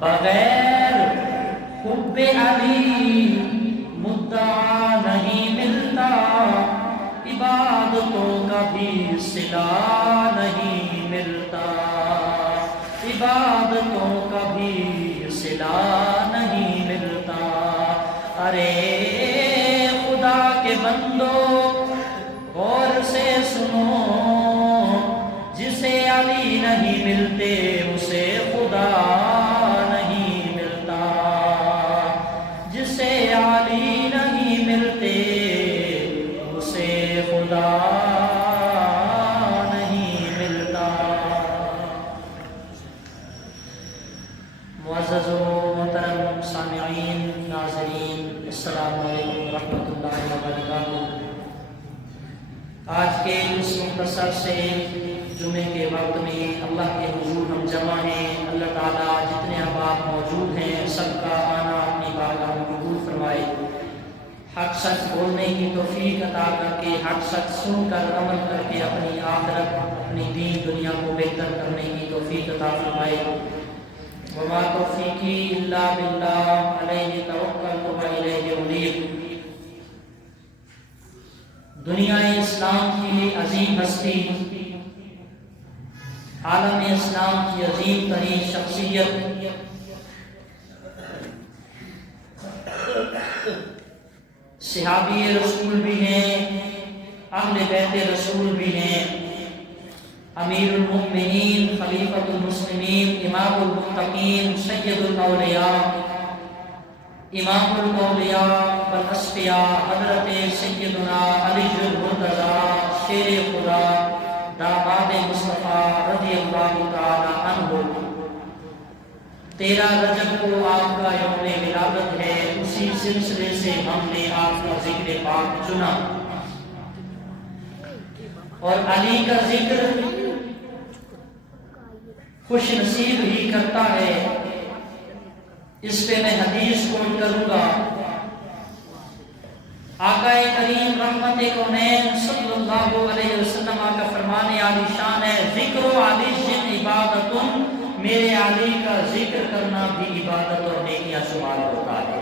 بغیر حب علی مدعا نہیں ملتا، عبادتوں کا بھی صلہ نہیں ملتا، عبادتوں کا بھی صلہ نہیں ملتا۔ ارے خدا کے بندو غور سے سنو، جسے علی نہیں ملتے اسے خدا نہیں ملتا، جسے علی نہیں ملتے اسے خدا نہیں ملتا۔ معزز و محترم سامعین، ناظرین، السلام علیکم ورحمۃ اللہ وبرکاتہ۔ آج کے اس مختصر سے جمعے کے وقت میں اللہ کے حضور ہم جمع ہیں۔ اللہ تعالیٰ جتنے احباب موجود ہیں سب کا آنا اپنی بارگاہ میں قبول فرمائے، حق سچ بولنے کی توفیق عطا کر کے، حق سچ سن کر عمل کر کے اپنی آخرت، اپنی دین دنیا کو بہتر کرنے کی توفیق عطا فرمائے۔ وما توفیقی الا باللہ، علیہ توکلت و الیہ انیب۔ دنیا اسلام کی عظیم ہستی، عالم اسلام کی عظیم ترین شخصیت، صحابی رسول بھی ہیں، اہل بیت رسول بھی ہیں، امیر المؤمنین، خلیفۃ المسلمین، امام المتقین، سید الاولیاء، امام الاولیاء والاصفیاء، حضرت سیدنا علی المرتضیٰ شیر خدا داماد مصطفیٰ رضی اللہ تعالی عنہ۔ 13 رجب کو آپ کا یوم ولادت ہے، اسی سلسلے سے ہم نے آپ کا ذکر پاک چنا، اور علی کا ذکر خوش نصیب ہی کرتا ہے۔ اس پہ میں حدیث کوٹ کروں گا۔ آقا کریم رحمت کونین صلی اللہ علیہ وسلم کا فرمان عالی شان ہے، ذکر علی جن عبادت، میرے علی کا ذکر کرنا بھی عبادت اور نیکیاں شمار ہوتا ہے۔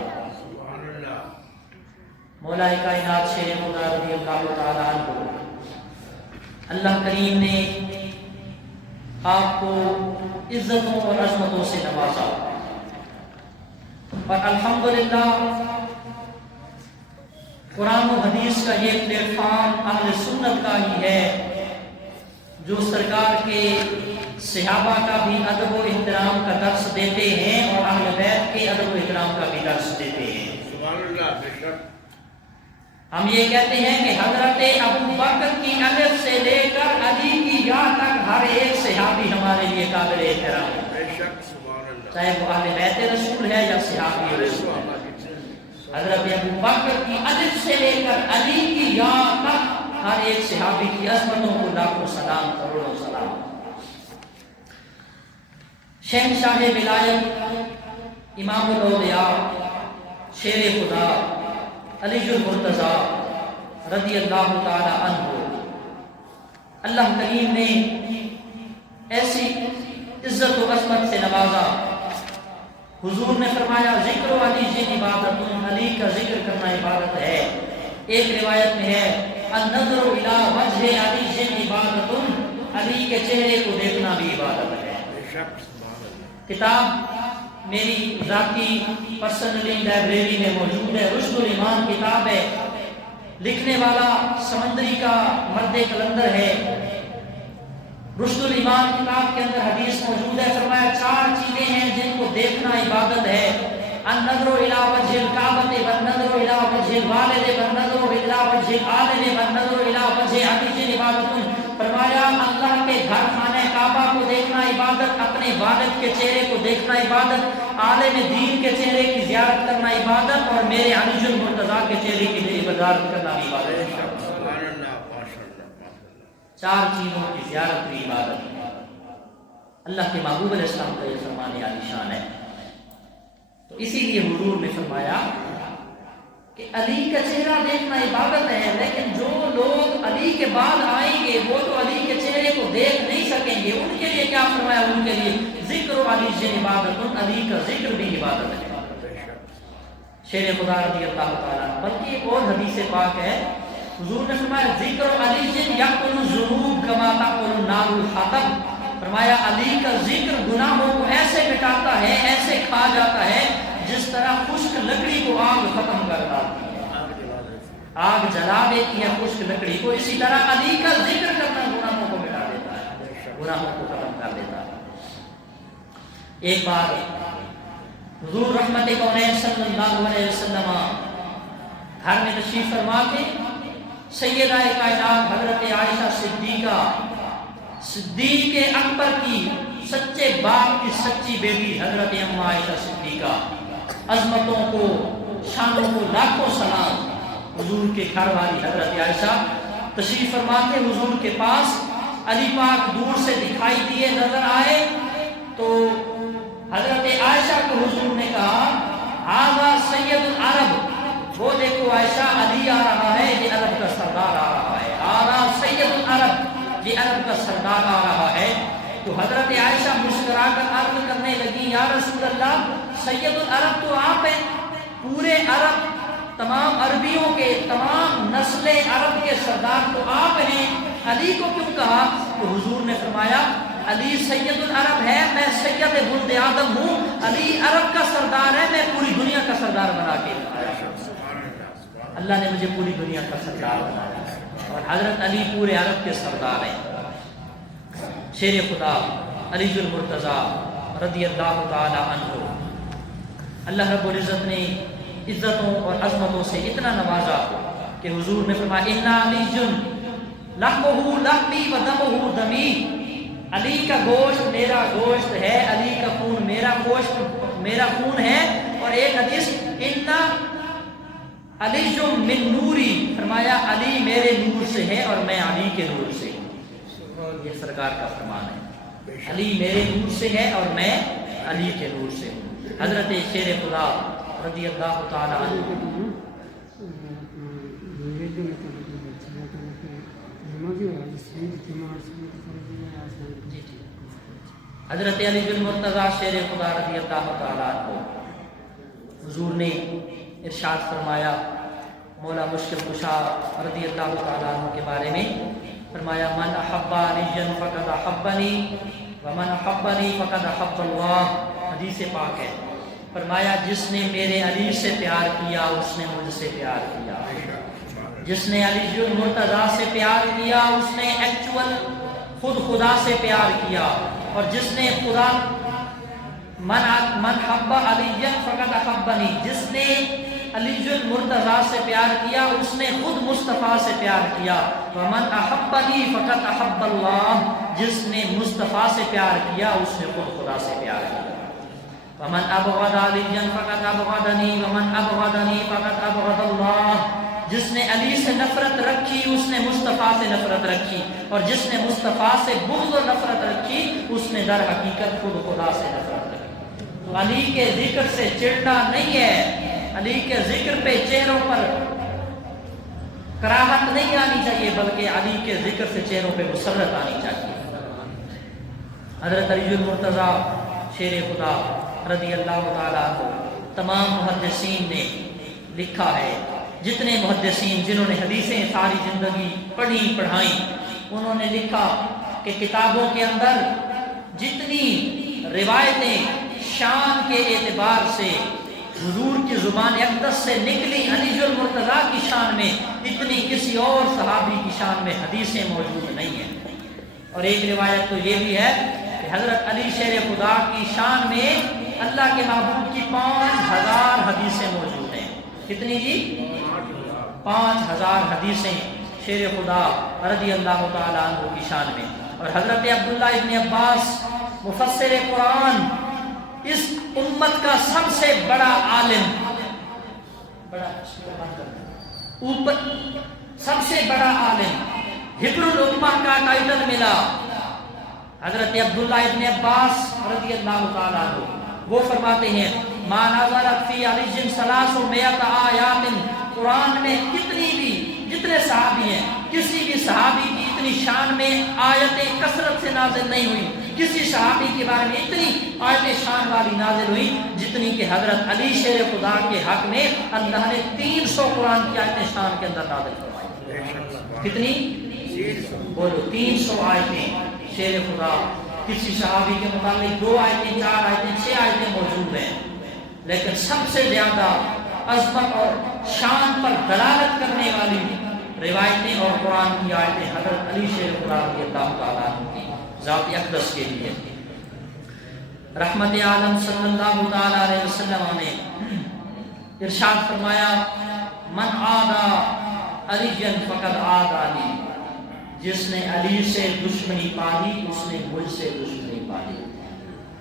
مولا کائنات شیر خدا رضی اللہ تعالیٰ عنہ، اللہ کریم نے آپ کو عزتوں اور عظمتوں سے نوازا، اور الحمدللہ قرآن و حدیث کا یہ پلیٹ فارم اہل سنت کا ہی ہے، جو سرکار کے صحابہ کا بھی ادب و احترام کا درس دیتے ہیں اور اہل بیت کے ادب و احترام کا بھی درس دیتے ہیں۔ سبحان اللہ، بے شک۔ ہم یہ کہتے ہیں کہ حضرت ابو بکر کی الف سے لے کر علی کی یا تک ہر ایک صحابی ہمارے لیے قابل احترام ہے، بے شک، سبحان اللہ، چاہے وہ اہل بیت رسول ہے یا صحابی رسول ہے۔ حضرت ابو بکر کی الف سے لے کر علی کی یا تک ہر ایک صحابی کی عظمتوں کو لاکھوں سلام، کروڑوں سلام۔ شہنشاہ ولایت، امام الاولیاء، شیر خدا علی المرتضیٰ رضی اللہ تعالی عنہ، اللہ کریم نے ایسی عزت و عظمت سے نوازا۔ حضور نے فرمایا ذکر علی جن عبادت، علی کا ذکر کرنا عبادت ہے۔ ایک روایت میں ہے النظر الی وجہ علی جن عبادت، علی کے چہرے کو دیکھنا بھی عبادت ہے۔ کتاب میری ذاتی پرسنلی لائبریری میں موجود ہے، رشد الایمان کتاب ہے، لکھنے والا سمندری کا مرد کلندر ہے۔ رشد الایمان کتاب کے اندر حدیث موجود ہے، فرمایا 4 چیزیں ہیں جن کو دیکھنا عبادت ہے، النظر الی وجہ الکعبۃ والنظر الی وجہ الوالد والنظر الی وجہ العالم والنظر الی وجہ علی جن عبادت۔ فرمایا اللہ کے گھر خانہ کعبہ کو دیکھنا عبادت، اپنے والد کے چہرے کو دیکھنا عبادت، عالم دین کے چہرے کی زیارت کرنا عبادت، اور میرے علی المرتضیٰ کے چہرے کی زیارت کرنا عبادت ہے۔ 4 چیزوں کی زیارت بھی عبادت ہے۔ اللہ کے محبوب علیہ السلام کا یہ فرمان عالی شان ہے۔ تو اسی لیے حضور نے فرمایا کہ علی کا چہرہ دیکھنا عبادت ہے، لیکن جو لوگ علی کے بعد آئیں گے وہ تو علی کے چہرے کو دیکھ نہیں سکیں گے، ان کے لیے کیا فرمایا؟ ان کے لیے ذکر علی سے عبادت، علی کا ذکر بھی عبادت ہے۔ شیر خدا رضی اللہ تعالیٰ، بلکہ ایک اور حدیث پاک ہے، حضور نے فرمایا ذکر علی یقتل الذنوب کما تقتل النار الحطب، فرمایا علی کا ذکر گناہوں کو ایسے مٹاتا ہے، ایسے کھا جاتا ہے جس طرح خشک لکڑی کو آگ ختم کر ڈالتی ہے، آگ جلا دیتی ہے خشک لکڑی کو، اسی طرح علی کا ذکر کرنا گناہوں کو مٹا دیتا ہے، گناہوں کو ختم کر دیتا ہے۔ ایک بار حضور رحمت کونین صلی اللہ علیہ وسلم گھر میں تشریف فرما کے سیدہ کائنات حضرت عائشہ صدیقہ، صدیق اکبر کی سچے باپ کی سچی بیٹی حضرت اماں عائشہ صدیقہ، عظمتوں کو شانوں کو لاکھوں سلام، حضور کے گھر والی حضرت عائشہ تشریف فرما کے حضور کے پاس علی پاک دور سے دکھائی دیے، نظر آئے تو حضرت عائشہ کو حضور نے کہا ھذا سید العرب، وہ دیکھو عائشہ علی آ رہا ہے، یہ عرب کا سردار آ رہا ہے، ھذا سید العرب، یہ عرب کا سردار آ رہا ہے۔ تو حضرت عائشہ مسکرا کر عرض کرنے لگی یا رسول اللہ، سید العرب تو آپ ہیں، پورے عرب تمام عربیوں کے تمام نسل عرب کے سردار تو آپ ہیں، علی کو کیوں کہا؟ تو حضور نے فرمایا علی سید العرب ہے، میں سید ولد آدم ہوں، علی عرب کا سردار ہے، میں پوری دنیا کا سردار بنا کے اللہ نے مجھے پوری دنیا کا سردار بنایا، اور حضرت علی پورے عرب کے سردار ہیں۔ شیر خدا علی المرتضیٰ رضی اللہ تعالی عنہ، اللہ رب العزت نے عزتوں اور عظمتوں سے اتنا نوازا کہ حضور نے فرمایا اِنَّ عَلِيٌّ لَحْمُهُ لَحْمِي وَدَمُهُ دَمِي، علی کا گوشت میرا گوشت ہے، علی کا خون میرا گوشت میرا خون ہے۔ اور ایک حدیث اِنَّ عَلِيٌّ مِّن نُورِي، فرمایا علی میرے نور سے ہے اور میں علی کے نور سے ہوں، یہ سرکار کا فرمان ہے، علی میرے نور سے ہے اور میں علی کے نور سے ہوں۔ حضرت شیر خدا رضی اللہ تعالیٰ عنہ، حضرت علی المرتضیٰ شیر خدا رضی اللہ تعالیٰ عنہ، حضور نے ارشاد فرمایا مولا مشکل کشا رضی اللہ تعالیٰ عنہ کے بارے میں، فرمایا من احب علی فقد احبنی ومن احبنی فقد احب اللہ، حدیث پاک ہے، فرمایا جس نے میرے علی سے پیار کیا اس نے مجھ سے پیار کیا، جس نے علی المرتضیٰ سے پیار کیا اس نے ایکچول خود خدا سے پیار کیا، اور جس نے خدا من حب علی فقد احبنی، جس نے علی المرتضیٰ سے پیار کیا اس نے خود مصطفیٰ سے پیار کیا، ومن احبنی فقد احب اللہ، جس نے مصطفیٰ سے پیار کیا اس نے خود خدا سے پیار کیا، ومن ابغض علی فقد ابغضنی ومن ابغضنی فقد ابغض اللہ، جس نے علی سے نفرت رکھی اس نے مصطفیٰ سے نفرت رکھی، اور جس نے مصطفیٰ سے بغض و نفرت رکھی اس نے در حقیقت خود خدا سے نفرت رکھی۔ تو علی کے ذکر سے چڑھنا نہیں ہے، علی کے ذکر پہ چہروں پر کراہت نہیں آنی چاہیے، بلکہ علی کے ذکر سے چہروں پہ مسرت آنی چاہیے۔ حضرت علی المرتضیٰ شیر خدا رضی اللہ تعالیٰ عنہ، تمام محدثین نے لکھا ہے، جتنے محدثین جنہوں نے حدیثیں ساری زندگی پڑھی پڑھائیں، انہوں نے لکھا کہ کتابوں کے اندر جتنی روایتیں شان کے اعتبار سے حضور کی زبان اقدس سے نکلی علی المرتضیٰ کی شان میں، اتنی کسی اور صحابی کی شان میں حدیثیں موجود نہیں ہیں۔ اور ایک روایت تو یہ بھی ہے کہ حضرت علی شیر خدا کی شان میں اللہ کے محبوب کی 5000 حدیثیں موجود ہیں۔ کتنی جی؟ 5000 حدیثیں شیر خدا رضی اللہ تعالیٰ عنہ کی شان میں۔ اور حضرت عبداللہ ابن عباس مفسر قرآن، اس امت کا سب سے بڑا عالم، اوپر سب سے بڑا عالم، حبر الامہ کا ٹائٹل ملا حضرت عبداللہ ابن عباس رضی اللہ تعالیٰ عنہ۔ وہ فرماتے ہیں ما نزلت فی علی 300 آیات، قرآن میں کتنی بھی جتنے صحابی ہیں کسی بھی صحابی کی اتنی شان میں آیتیں کثرت سے نازل نہیں ہوئی، کسی صحابی کے بارے میں اتنی آیتیں شان والی نازل ہوئی جتنی کہ حضرت علی شیر خدا کے حق میں اللہ نے 300 قرآن کی آیتیں شان کے اندر نازل فرمائی۔ کتنی؟ بولو 300 آیتیں شیر خدا۔ کسی صحابی کے متعلق 2 آیتیں، 4 آیتیں، 6 آیتیں موجود ہیں، لیکن سب سے زیادہ عظمت اور شان پر دلالت کرنے والی روایتیں اور قرآن کی آیتیں حضرت علی شیر خدا رضی اللہ تعالیٰ عنہ کی ذات اقدس کے لیے۔ رحمت عالم صلی اللہ تعالیٰ علیہ وسلم نے ارشاد فرمایا، من عادا علی فقد عادانی، جس نے علی سے دشمنی پالی اس نے مجھ سے دشمنی پالی۔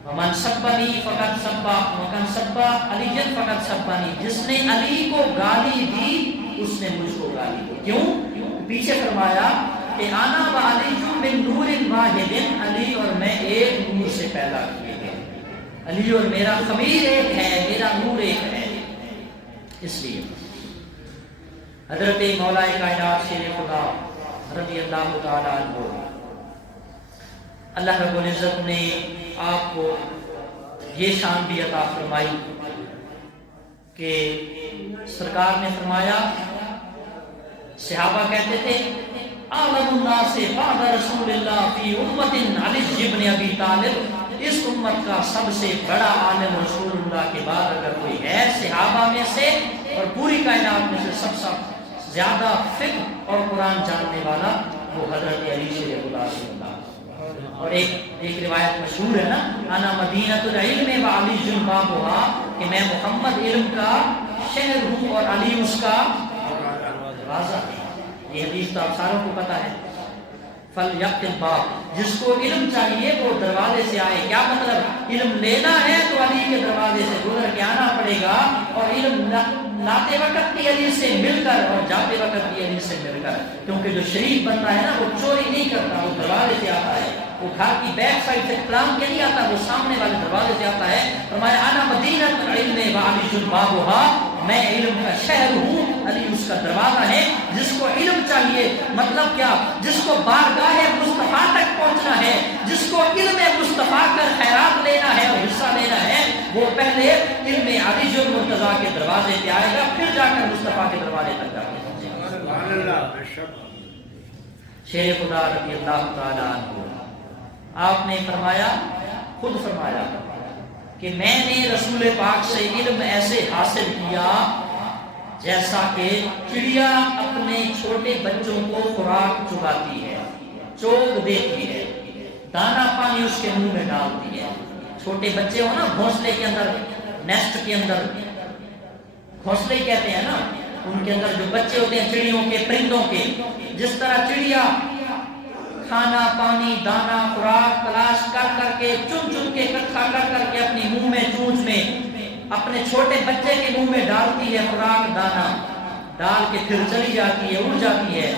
ومن سبنی فقد سبا ومن سبا علی فقد سبنی، جس نے علی کو گالی دی اس نے مجھ کو گالی دی۔ کیوں؟ پیچھے فرمایا کہ انا و علی من نور واحد، علی اور میں ایک نور سے پیدا کیے گئے، علی اور میرا خمیر ایک ہے، میرا نور ایک ہے۔ اس لیے حضرت مولا کائنات شیر خدا رضی اللہ تعالیٰ عنہ، اللہ رب العزت نے آپ کو یہ شان بھی عطا فرمائی کہ سرکار نے فرمایا، صحابہ کہتے تھے اعلم الناس بعد رسول اللہ فی امت علی ابن ابی طالب، اس امت کا سب سے بڑا عالم رسول اللہ کے بعد اگر کوئی ہے صحابہ میں سے اور پوری کائنات میں سے سب سے زیادہ فقہ اور قرآن جاننے والا، وہ حضرت علی شیر خدا رضی اللہ۔ اور ایک روایت مشہور ہے نا، انا مدینۃ العلم و علی بابها، کہ میں محمد علم کا شہر ہوں اور علی اس کا دروازہ ہے۔ یہ حدیث تو آپ ساروں کو پتہ ہے۔ فلیقل الباب، جس کو علم چاہیے وہ دروازے سے آئے۔ کیا مطلب؟ علم لینا ہے تو علی کے دروازے سے گزر کے آنا پڑے گا، اور علم لاتے وقت بھی علی سے مل کر اور جاتے وقت بھی علی سے مل کر، کیونکہ جو شریف بنتا ہے نا وہ چوری نہیں کرتا، وہ دروازے سے آتا ہے، وہ گھر کی بیک سائڈ سے کلام کے نہیں آتا، وہ سامنے والے دروازے سے آتا ہے۔ فرمایا انا مدینۃ العلم و علی بابها، میں علم کا شہر ہوں، علی اس کا دروازہ ہے۔ جس کو علم چاہیے، مطلب کیا؟ جس کو بارگاہ مصطفیٰ تک پہنچنا ہے، جس کو علم مصطفیٰ کر خیرات لینا ہے اور حصہ لینا ہے، وہ پہلے علم علی المرتضیٰ کے دروازے پہ آئے گا، پھر جا کر مصطفیٰ کے دروازے تک جا کے پہنچے گا۔ شیر خدا رضی اللہ تعالیٰ عنہ، آپ نے فرمایا، خود فرمایا کہ میں نے رسول پاک سے علم ایسے حاصل کیا جیسا کہ چڑیا اپنے چھوٹے بچوں کو خوراک چگاتی ہے، چوگ دیتی ہے، دانا پانی اس کے منہ میں ڈالتی ہے۔ چھوٹے بچے ہو نا گھونسلے کے اندر، نیسٹ کے اندر، گھونسلے کہتے ہیں نا، ان کے اندر جو بچے ہوتے ہیں چڑیوں کے، پرندوں کے، جس طرح چڑیا کھانا پانی دانا خوراک تلاش کر کر کے چن چن کے اکٹھا کر کر کے اپنی منہ میں چونچ میں اپنے چھوٹے بچے کے منہ میں ڈالتی ہے، خوراک دانا ڈال کے پھر چلی جاتی ہے، اڑ جاتی ہے۔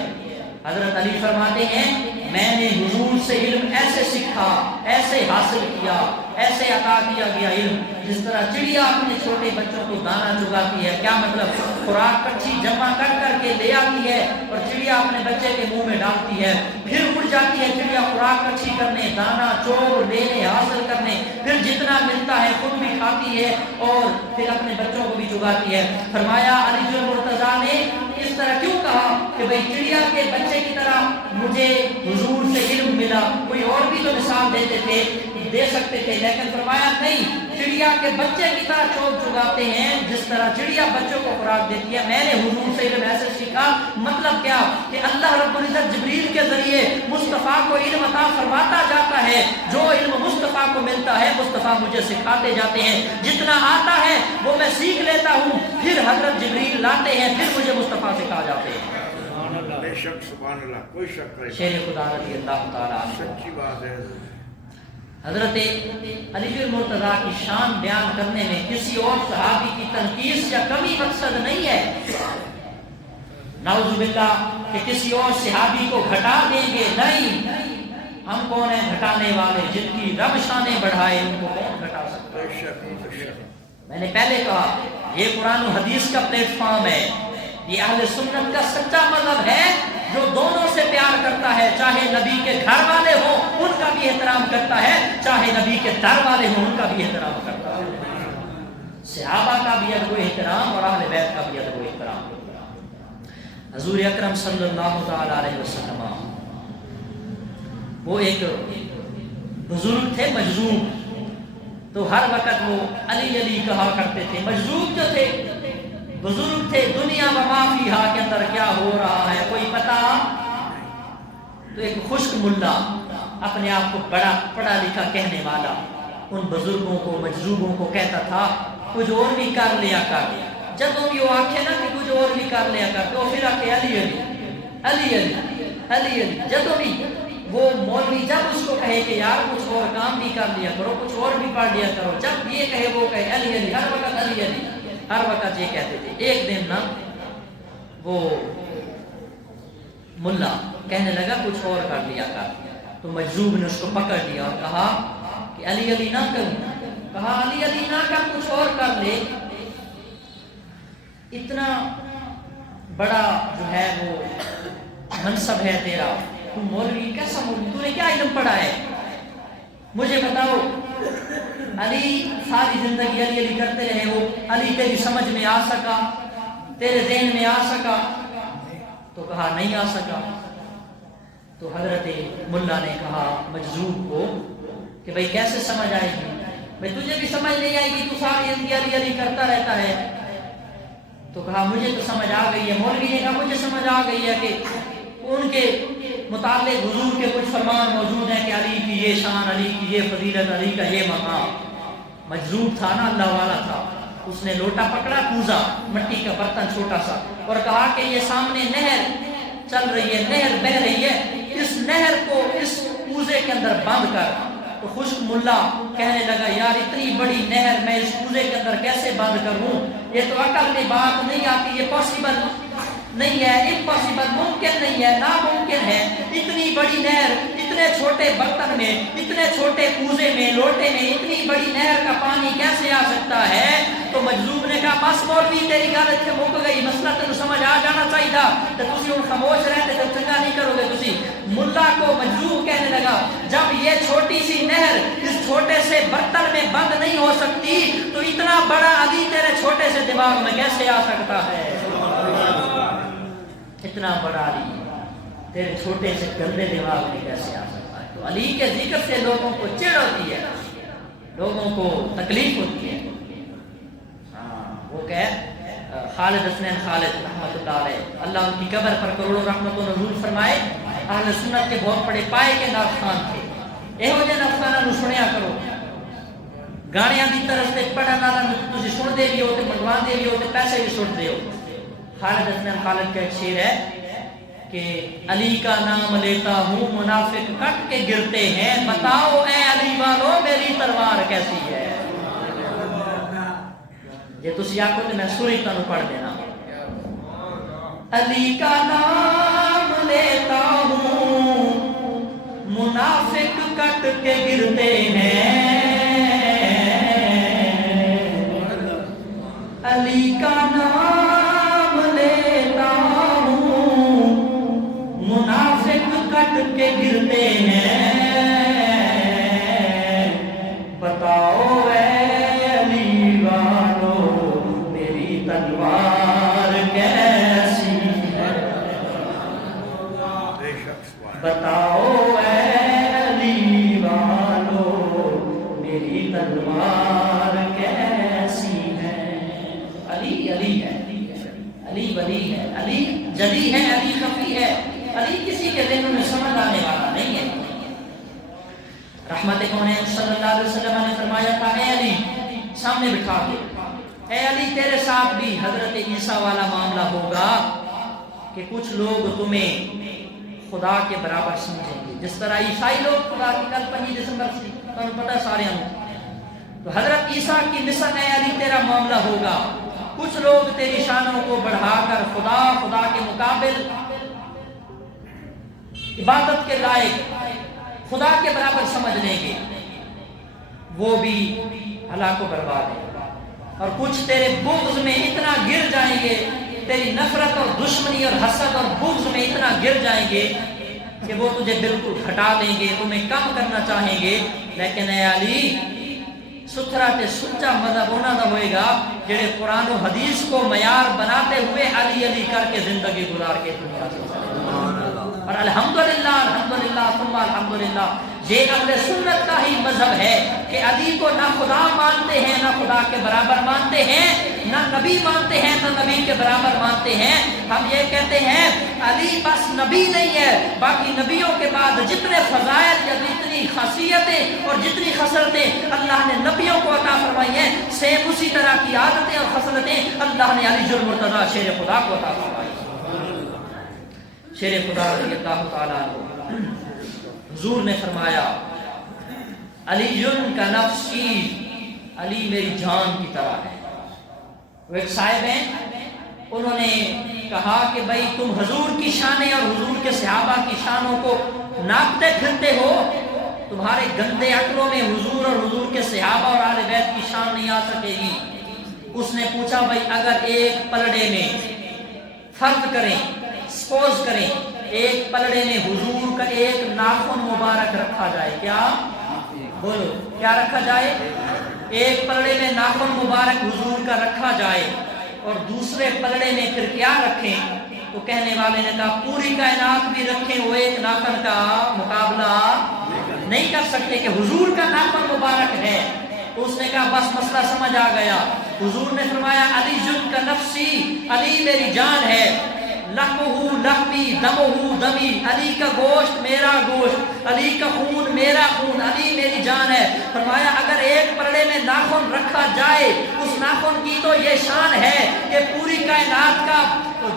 حضرت علی فرماتے ہیں میں نے حضور سے علم ایسے سیکھا، ایسے حاصل کیا، ایسے عطا کیا گیا علم جس طرح چڑیا اپنے چھوٹے بچوں کو دانا چگاتی ہے۔ کیا مطلب؟ خوراک کچھی جمع کر کر کے لے آتی ہے اور چڑیا اپنے بچے کے منہ میں ڈالتی ہے، پھر اڑ جاتی ہے چڑیا خوراک کچھی کرنے، دانا چور لینے حاصل کرنے، پھر جتنا ملتا ہے خود بھی کھاتی ہے اور پھر اپنے بچوں کو بھی چگاتی ہے۔ فرمایا علی المرتضیٰ نے اس طرح کیوں کہا کہ بھئی چڑیا کے بچے کی طرح مجھے حضور سے علم ملا؟ کوئی اور بھی تو مثال دیتے تھے، دے سکتے تھے، لیکن فرمایا نہیں، چڑیا کے بچے کی طرح چوگ چگاتے ہیں جس طرح چڑیا بچوں کو خوراک دیتی ہے۔ میں نے حضور سے علم ایسے سیکھا، مطلب کیا کہ اللہ رب العزت جبریل کے ذریعے مصطفیٰ کو علم عطا فرماتا جاتا ہے، جو علم مصطفیٰ کو ملتا ہے مصطفیٰ مجھے سکھاتے جاتے ہیں، جتنا آتا ہے وہ میں سیکھ لیتا ہوں، پھر حضرت جبریل لاتے ہیں، پھر مجھے مصطفیٰ سکھا جاتے ہیں۔ بے شک، سبحان اللہ، کوئی شک نہیں، شیر خدا رضی اللہ تعالیٰ عنہ، سچی بات ہے۔ حضرت علی المرتضیٰ کی شان بیان کرنے میں کسی اور صحابی کی تنقیص یا کمی مقصد نہیں ہے، نعوذ باللہ کہ کسی اور صحابی کو گھٹا دیں گے، نہیں، ہم کون ہیں گھٹانے والے؟ جن کی رب شانیں بڑھائے ان کو کون گھٹا سکتا ہے؟ بے شک، بے شک۔ میں نے پہلے کہا یہ قرآن و حدیث کا پلیٹ فارم ہے، یہ اہل سنت کا سچا مذہب ہے جو دونوں سے پیار کرتا ہے، چاہے نبی کے گھر والے ہوں ان کا بھی احترام کرتا ہے، چاہے نبی کے در والے ہوں ان کا بھی احترام کرتا ہے، صحابہ کا بھی ادب و احترام اور اہل بیت کا بھی ادب و احترام۔ حضور اکرم صلی اللہ تعالی علیہ وسلم وہ ایک بزرگ تھے مجذوب، تو ہر وقت وہ علی علی کہا کرتے تھے۔ مجذوب جو تھے بزرگ تھے، دنیا و ما فیہا کے اندر کیا ہو رہا ہے کوئی پتہ، تو ایک خشک ملا اپنے آپ کو بڑا پڑھا لکھا کہنے والا ان بزرگوں کو مجذوبوں کو کہتا تھا کچھ اور بھی کر لیا کر، جب بھی وہ آنکھیں نا کہ کچھ اور بھی کر لیا کر تو پھر آ کے علی علی علی علی علی علی، جب بھی وہ مولوی جب اس کو کہے کہ یار کچھ اور کام بھی کر لیا کرو، کچھ اور بھی پڑھ لیا کرو، جب یہ کہے وہ کہے علی علی، ہر وقت علی علی، ہر وقت یہ کہتے تھے۔ ایک دن نا وہ ملا کہنے لگا کچھ اور کر لیا کر، تو مجذوب نے اس کو پکڑ لیا اور کہا کہ علی علی نہ کروں، کہا علی علی نہ کر، کچھ اور کر لے، اتنا بڑا جو ہے وہ منصب ہے تیرا، تو مولوی کیسا مولوی، تو نے کیا علم پڑھا ہے، مجھے بتاؤ۔ علی ساری زندگی علی علی کرتے رہے ہو، علی تیری سمجھ میں آ سکا، تیرے ذہن میں آ سکا؟ تو کہا نہیں آ سکا۔ تو حضرت ملا نے کہا مجذوب کو کہ بھئی کیسے سمجھ آئے گی، بھئی تجھے بھی سمجھ نہیں آئے گی، تو ساری زندگی علی علی کرتا رہتا ہے۔ تو کہا مجھے تو سمجھ آ گئی ہے۔ مولوی نے کہا مجھے سمجھ آ گئی ہے کہ ان کے متعلق حضور کے کچھ فرمان موجود ہیں کہ علی کی یہ شان، علی کی یہ فضیلت، علی کا یہ مقام۔ مجذوب تھا نا، اللہ والا تھا، اس نے لوٹا پکڑا، کوزا مٹی کا برتن چھوٹا سا، اور کہا کہ یہ سامنے نہر چل رہی ہے، نہر بہ رہی ہے، اس نہر کو اس کوزے کے اندر بند کر۔ تو خشک ملا کہنے لگا یار اتنی بڑی نہر میں اس کوزے کے اندر کیسے بند کروں، یہ تو عقل میں بات نہیں آتی، یہ پاسبل نہیں ہے، امپاسبل، ممکن نہیں ہے، ناممکن ہے۔ اتنی بڑی نہر اتنے چھوٹے برتن میں، اتنے چھوٹے کوزے میں، لوٹے میں اتنی بڑی نہر کا پانی کیسے آ سکتا ہے؟ تو مجذوب نے کہا بس مولوی تیری گل اتنے مک گئی، مسئلہ تینوں سمجھ آ جانا چاہیے تھا، تو تسی ہن خاموش رہتے تو چنگا نہیں کرو گے تسی۔ ملا کو مجذوب کہنے لگا جب یہ چھوٹی سی نہر اس چھوٹے سے برتن میں بند نہیں ہو سکتی تو اتنا بڑا علی تیرے چھوٹے سے دماغ میں کیسے آ سکتا ہے؟ اتنا بڑا علی تیرے چھوٹے سے گندے دماغ میں کیسے آ سکتا ہے؟ تو علی کے ذکر سے لوگوں کو چڑ ہوتی ہے، لوگوں کو تکلیف ہوتی ہے۔ وہ کہ خالد حسنین خالد رحمۃ اللہ علیہ، اللہ ان کی قبر پر کروڑوں رحمت و نزول فرمائے، اہل سنت کے بہت بڑے پائے کے نافخان تھے۔ یہو جہے نافخاناں نوں سنیا کرو، گانیاں دی طرف تے پڑھن والوں نوں تسی سن دے بھی ہو تے منگوا دے بھی ہو تے پیسے بھی سن دے ہو۔ خالد حسنین خالد کا ایک شعر ہے کہ علی کا نام لیتا ہوں منافق کٹ کے گرتے ہیں، بتاؤ اے علی والو میری تلوار کیسی ہے۔ یہ تسی آکھو تے میں سوری تانوں پڑھ دینا۔ علی کا نام لیتا ہوں منافق کٹ کے گرتے ہیں، علی کا نام لیتا ہوں منافق کٹ کے گرتے ہیں، بتاؤ تلوار کیسی ہے، بتاؤ اے علی والو میری تلوار کیسی ہے۔ علی علی ہے، علی ولی ہے، علی جلی ہے، علی خفی ہے، علی کسی کے دل میں سمجھ آنے والا نہیں ہے۔ رحمت کونین صلی اللہ علیہ وسلم نے فرمایا تھا اے علی، سامنے بٹھا کے اے علی تیرے ساتھ بھی حضرت عیسیٰ والا معاملہ ہوگا کہ کچھ لوگ تمہیں خدا کے برابر سمجھیں گے، جس طرح عیسائی لوگ خدا کی کل 5 دسمبر سے تمہیں پتہ سارے ہوں، تو حضرت عیسیٰ کی مثل اے علی تیرا معاملہ ہوگا، کچھ لوگ تیری شانوں کو بڑھا کر خدا کے مقابل عبادت کے لائق خدا کے برابر سمجھ لیں گے، وہ بھی ہلاک و برباد ہے، اور کچھ تیرے بغض میں اتنا گر جائیں گے تیری نفرت اور دشمنی اور حسد اور بغض میں اتنا گر جائیں گے کہ وہ تجھے بالکل ہٹا دیں گے، تمہیں کم کرنا چاہیں گے. لیکن اے علی ستھرا تے سچا مذہب ہونا نہ ہوئے گا جڑے قرآن و حدیث کو معیار بناتے ہوئے علی علی کر کے زندگی گزار کے دنیا سے چلے. اور الحمدللہ ثم الحمدللہ یہ اہل سنت کا ہی مذہب ہے کہ علی کو نہ خدا مانتے ہیں، نہ خدا کے برابر مانتے ہیں، نہ نبی مانتے ہیں، نہ نبی کے برابر مانتے ہیں. ہم یہ کہتے ہیں علی بس نبی نہیں ہے، باقی نبیوں کے بعد جتنے فضائل یا جتنی خاصیتیں اور جتنی خصلتیں اللہ نے نبیوں کو عطا فرمائی ہیں، سیم اسی طرح کی عادتیں اور خصلتیں اللہ نے علی المرتضیٰ شیر خدا کو عطا فرمائی. شیر خدا رضی اللہ تعالیٰ عنہ حضور نے فرمایا علی کا نفسی، علی میری جان کی طرح ہے. وہ ایک صاحب ہیں، انہوں نے کہا کہ بھائی تم حضور کی شانیں اور حضور کے صحابہ کی شانوں کو ناپتے پھرتے ہو، تمہارے گندے عقلوں میں حضور اور حضور کے صحابہ اور اہل بیت کی شان نہیں آ سکے گی. اس نے پوچھا بھائی اگر ایک پلڑے میں فرض کریں، سپوز کریں ایک پلڑے میں حضور کا ایک ناخن مبارک رکھا جائے، کیا بولو کیا رکھا جائے؟ ایک پلڑے میں ناخن مبارک حضور کا رکھا جائے اور دوسرے پلڑے میں پھر کیا رکھیں؟ تو کہنے والے نے کہا پوری کائنات بھی رکھیں وہ ایک ناخن کا مقابلہ نہیں کر سکتے کہ حضور کا ناخن مبارک ہے. تو اس نے کہا بس مسئلہ سمجھ آ گیا. حضور نے فرمایا علی جن کا نفسی، علی میری جان ہے، لحمہ لحمی دمہ دمی، علی کا گوشت میرا گوشت، علی کا خون میرا خون، علی میری جان ہے. فرمایا اگر ایک پلڑے میں ناخن رکھا جائے، اس ناخن کی تو یہ شان ہے کہ پوری کائنات کا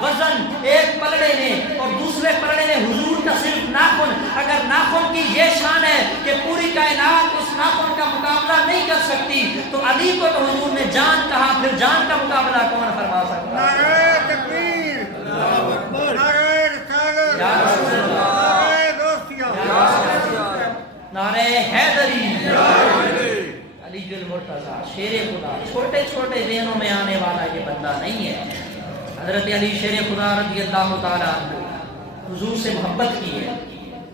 وزن ایک پلڑے میں اور دوسرے پلڑے میں حضور کا صرف ناخن، اگر ناخن کی یہ شان ہے کہ پوری کائنات اس ناخن کا مقابلہ نہیں کر سکتی، تو علی کو تو حضور نے جان کہا، پھر جان کا مقابلہ کون فرما سکتا ہے؟ نعرہ حیدری، علی المرتضیٰ شیر خدا. چھوٹے چھوٹے ذہنوں میں آنے والا یہ بندہ نہیں ہے. حضرت علی شیر خدا رضی اللہ تعالیٰ عنہ حضور سے محبت کی ہے،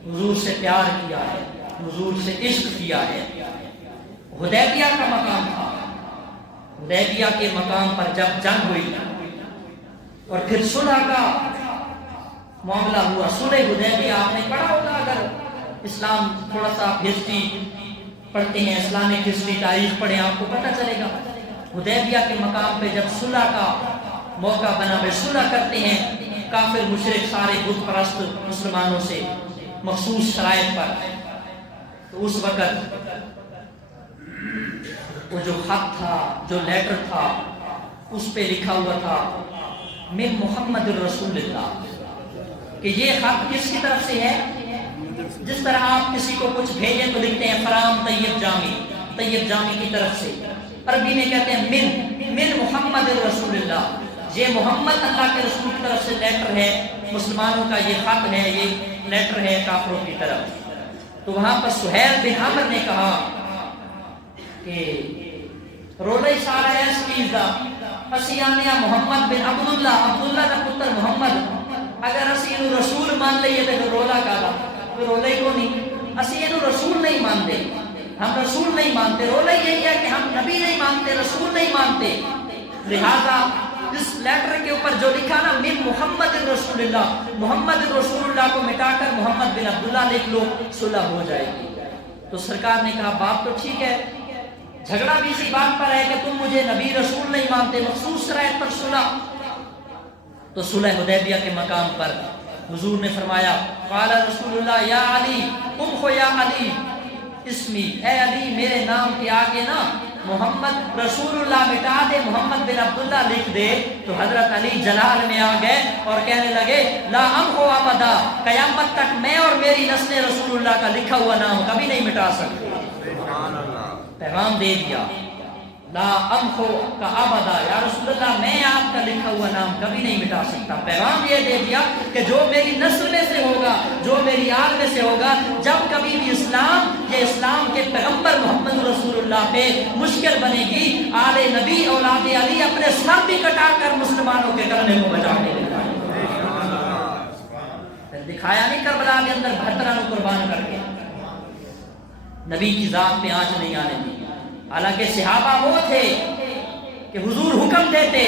حضور سے پیار کیا ہے، حضور سے عشق کیا ہے. حدیبیہ کا مقام تھا، حدیبیہ کے مقام پر جب جنگ ہوئی اور پھر صلح کا معاملہ ہوا، صلح حدیبیہ آپ نے پڑھا ہوگا اگر اسلام تھوڑا سا ہسٹری پڑھتے ہیں، اسلامک ہسٹری تاریخ پڑھیں آپ کو پتہ چلے گا. حدیبیہ کے مقام پہ جب صلح کا موقع بنا، وہ صلح کرتے ہیں کافر مشرک سارے بت پرست مسلمانوں سے مخصوص شرائط پر. تو اس وقت وہ جو خط تھا، جو لیٹر تھا، اس پہ لکھا ہوا تھا من محمد الرسول اللہ، کہ یہ خط کس کی طرف سے ہے؟ جس طرح آپ کسی کو کچھ بھیجیں تو لکھتے ہیں فرام طیب جامی، طیب جامی کی طرف سے. عربی میں کہتے ہیں من محمد الرسول اللہ، یہ محمد اللہ کے رسول کی طرف سے لیٹر ہے، مسلمانوں کا یہ خط ہے، یہ لیٹر ہے کافروں کی طرف. تو وہاں پر سہیل بن عمرو نے کہا کہ رولے سارا ایس چیز دا اسی آنے محمد بن عبداللہ دا پتر محمد، اگر اسی انہوں رسول مان لئیے تو رولا کالا، تو رولے کو نہیں، اسی انہوں رسول نہیں مانتے، ہم رسول نہیں مانتے. رولا یہی ہے کہ ہم نبی نہیں مانتے، رسول نہیں مانتے. لہذا اس لیٹر کے اوپر جو لکھا نا من محمد رسول اللہ، محمد رسول اللہ کو مٹا کر محمد بن عبداللہ لکھ لو، صلح ہو جائے گی. تو سرکار نے کہا بات تو ٹھیک ہے، جھگڑا بھی اسی بات پر ہے کہ تم مجھے نبی رسول نہیں مانتے، مخصوص شرائط پر صلح. تو صلح حدیبیہ کے مقام پر حضور نے فرمایا قال رسول اللہ یا علی امخو یا علی اسمی، اے علی میرے نام کے آگے نا محمد رسول اللہ مٹا دے، محمد بن عبداللہ لکھ دے. تو حضرت علی جلال میں آ گئے اور کہنے لگے لا امخو ابدا، قیامت تک میں اور میری نسل رسول اللہ کا لکھا ہوا نام کبھی نہیں مٹا سکتے. پیغام دے دیا. لا امحو کا ابدا، یا رسول اللہ میں آپ کا لکھا ہوا نام کبھی نہیں مٹا سکتا۔ پیغام یہ دے دیا کہ جو میری نسل میں سے ہوگا، جو میری آل میں سے ہوگا، جب کبھی بھی اسلام کے پیغمبر محمد رسول اللہ پہ مشکل بنے گی، آل نبی اولاد علی اپنے سر بھی کٹا کر مسلمانوں کے کلمے کو بچا کے دکھائیں۔ دکھایا نہیں کربلا کے اندر 72 قربان کر کے، نبی کی ذات پہ آنچ نہیں آنے دی۔ حالانکہ صحابہ وہ تھے کہ حضور حکم دیتے،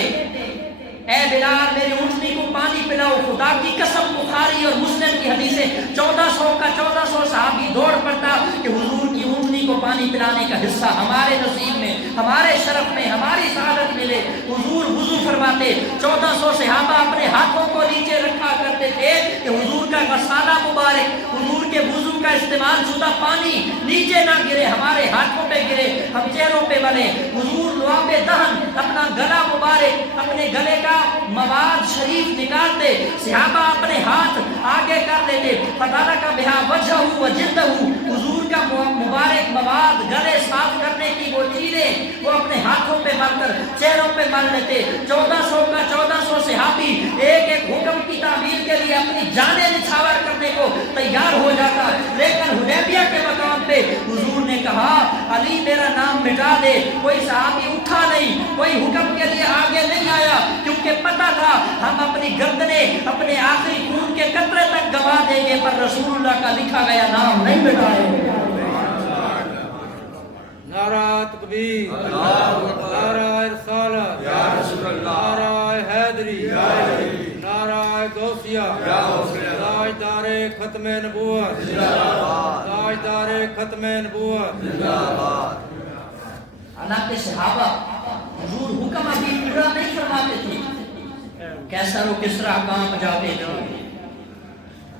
اے بلال میری اونٹنی کو پانی پلاؤ، خدا کی قسم بخاری اور مسلم کی حدیثیں 1400 صحابی دوڑ پڑتا کہ حضور کی اونٹنی کو پانی پلانے کا حصہ ہمارے نصیب میں، ہمارے شرف میں، ہماری سعادت ملے۔ حضور وضو فرماتے، 1400 صحابہ اپنے ہاتھوں کو نیچے رکھا کرتے تھے کہ حضور کا غسالہ مبارک، حضور کے وضو کا استعمال شدہ پانی نیچے نہ گرے، ہمارے ہاتھوں پہ گرے، ہم چہروں پہ ملے۔ حضور لعاب دہن اپنا گلا مبارک، اپنے گلے کا مواد شریف نکالتے، صحابہ اپنے ہاتھ آگے کر لیتے، فَتَارَكَ بِهَا وَجْهَهُ وَجِلْدَهُ، حضور کا مبارک مواد گلے صاف کرنے کی وہ چیزیں وہ اپنے ہاتھوں پہ مل کر چہروں پہ مل لیتے۔ 1400 صحابی ایک ایک حکم کی تعمیل کے لیے اپنی جانیں نچھاور کرنے کو تیار ہو جاتا، لیکن حدیبیہ کے مقام پہ حضور نے کہا علی میرا نام مٹا دے۔ کوئی صحابی اٹھا نہیں، کوئی حکم کے لیے آگے نہیں آیا، کیونکہ پتا تھا ہم اپنی گردنیں اپنے آخری خون کے قطرے تک گوا دیں گے، پر رسول اللہ کا لکھا گیا نام نہیں مٹائیں گے۔ نعرہ تکبیر، نعرہ رسالت، نعرہ حیدری، نعرہ غوثیہ، تاجدار ختم نبوت، تاجدار ختم نبوت۔ حالانکہ صحابہ حضور حکم ابھی پورا نہیں فرماتے تھے، کیسر و کسرا کانپ جاتے تھے۔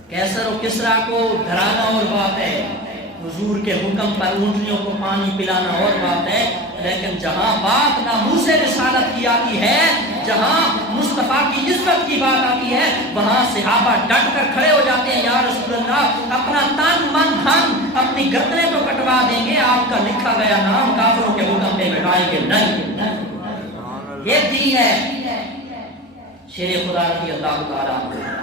کیسر و کسرا کو ڈرانا اور بات ہے، حضور کے حکم پر اونٹنیوں کو پانی پلانا اور بات ہے، لیکن جہاں بات ناموس رسالت کی آتی ہے، جہاں مصطفیٰ کی عزت کی بات آتی ہے، وہاں صحابہ ڈٹ کر کھڑے ہو جاتے ہیں، یا رسول اللہ اپنا تن من دھن اپنی گردنیں تو کٹوا دیں گے، آپ کا لکھا گیا نام کافروں کے حکم پہ مٹائیں گے نہیں۔ یہ دین ہے شیر خدا رضی اللہ تعالیٰ عنہ۔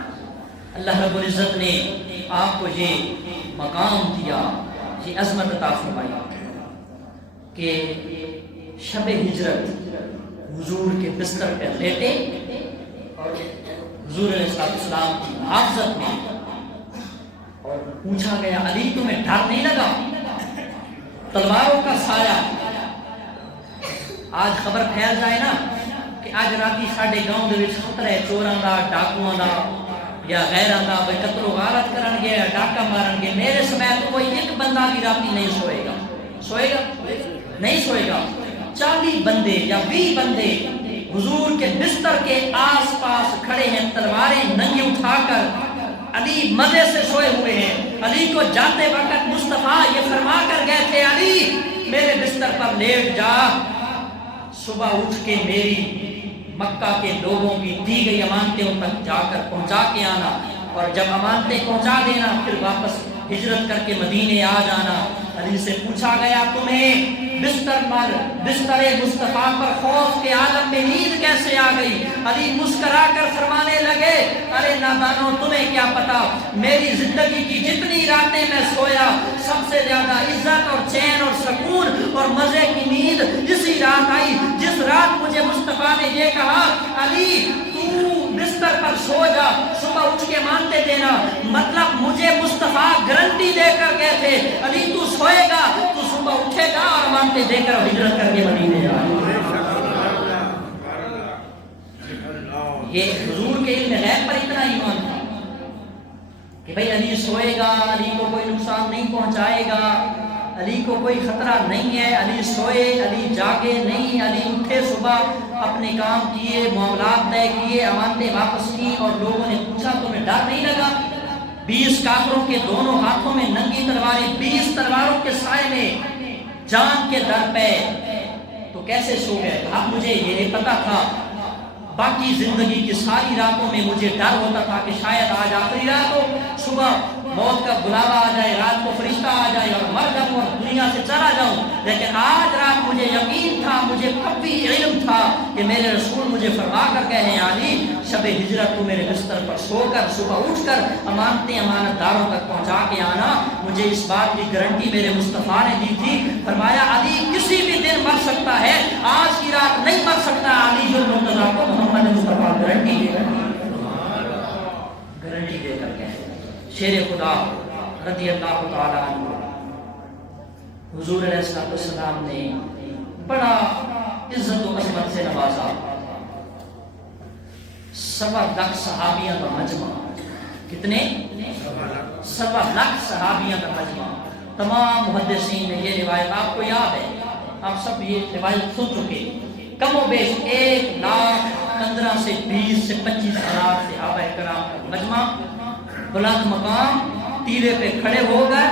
اللہ رب العزت نے آپ کو یہ مقام دیا، یہ عظمت عطا فرمائی کہ شب ہجرت حضور کے بستر پہ لیٹے اور حضور علیہ السلام کی محافظت میں، اور پوچھا گیا علی تمہیں ڈر نہیں لگا؟ تلواروں کا سایہ، آج خبر پھیل جائے نا کہ آج راتی ساڈے گاؤں دے وچ خطرہ ہے چوراں دا، ڈاکواں دا یا غیراں دا، بھئی قتل و غارت کرن گے یا ڈاکہ مارن گے، میرے سمیت کوئی ایک بندہ بھی راتی نہیں سوئے گا۔ سوئے گا؟ نہیں سوئے گا۔ 40 بندے یا 20 بندے حضور کے بستر کے آس پاس کھڑے ہیں، تلواریں ننگی اٹھا کر، علی مزے سے سوئے ہوئے ہیں۔ علی کو جاتے وقت مصطفیٰ یہ فرما کر گئے تھے علی میرے بستر پر لیٹ جا، صبح اٹھ کے میری مکہ کے لوگوں کی دی گئی امانتوں تک جا کر پہنچا کے آنا، اور جب امانتیں پہنچا دینا پھر واپس ہجرت کر کے مدینے آ جانا۔ علی سے پوچھا گیا تمہیں بستر مصطفیٰ پر خوف کے عالم میں نیند کیسے آ گئی؟ علی مسکرا کر فرمانے لگے ارے نادانو تمہیں کیا پتا، میری زندگی کی جتنی راتیں میں سویا سب سے زیادہ عزت اور چین اور سکون اور مزے کی نیند اسی رات آئی جس رات مجھے مصطفیٰ نے یہ کہا علی تو بستر پر سو جا، صبح اٹھ کے مانتے دینا۔ مطلب مجھے مصطفیٰ گارنٹی دے کر گئے تھے علی تو سوئے گا، تو صبح اٹھے گا اور مانتے دے کر ہجرت کر کے مدینے آئے۔ یہ حضور کے علم غیب پر اتنا ایمان تھا کہ بھئی علی سوئے گا، علی کو کوئی نقصان نہیں پہنچائے گا، علی کو کوئی خطرہ نہیں ہے، علی سوئے، علی جاگے نہیں، علی اٹھے صبح اپنے کام کیے، معاملات طے کیے، امانتیں واپس کی، اور لوگوں نے پوچھا تمہیں ڈر نہیں لگا؟ 20 کافروں کے دونوں ہاتھوں میں ننگی تلواریں، 20 تلواروں کے سائے میں جان کے در پہ، تو کیسے سو گئے؟ اب مجھے یہ پتا تھا، باقی زندگی کی ساری راتوں میں مجھے ڈر ہوتا تھا کہ شاید آج آخری رات ہو، صبح موت کا بلاوا آ جائے، رات کو فرشتہ آ جائے اور مر جاؤں اور دنیا سے چلا جاؤں، لیکن آج رات مجھے یقین تھا، مجھے قوی علم تھا کہ میرے رسول مجھے فرما کر گئے ہیں علی شب ہجرت تو میرے بستر پر سو کر صبح اٹھ کر امانتیں امانت داروں تک پہنچا کے آنا، مجھے اس بات کی گارنٹی میرے مصطفیٰ نے دی تھی۔ فرمایا علی کسی بھی دن مر سکتا ہے، آج کی رات نہیں مر سکتا۔ علی جو مرتضیٰ کو محمد مصطفیٰ گارنٹی دے کر گئے۔ شیر خدا رضی اللہ تعالی عنہ حضور علیہ السلام نے بڑا عزت و عظمت سے نوازا۔ 1.25 لاکھ صحابیوں کا مجمع، کتنے؟ 1.25 لاکھ صحابیوں کا مجمع۔ تمام محدثین نے یہ روایت، آپ کو یاد ہے، آپ سب یہ روایت سن چکے، کم و بیش 1,15,000 سے 20 سے 25 ہزار صحابہ کرام کا مجمع، بلند مقام، تیرے پہ کھڑے ہو گئے۔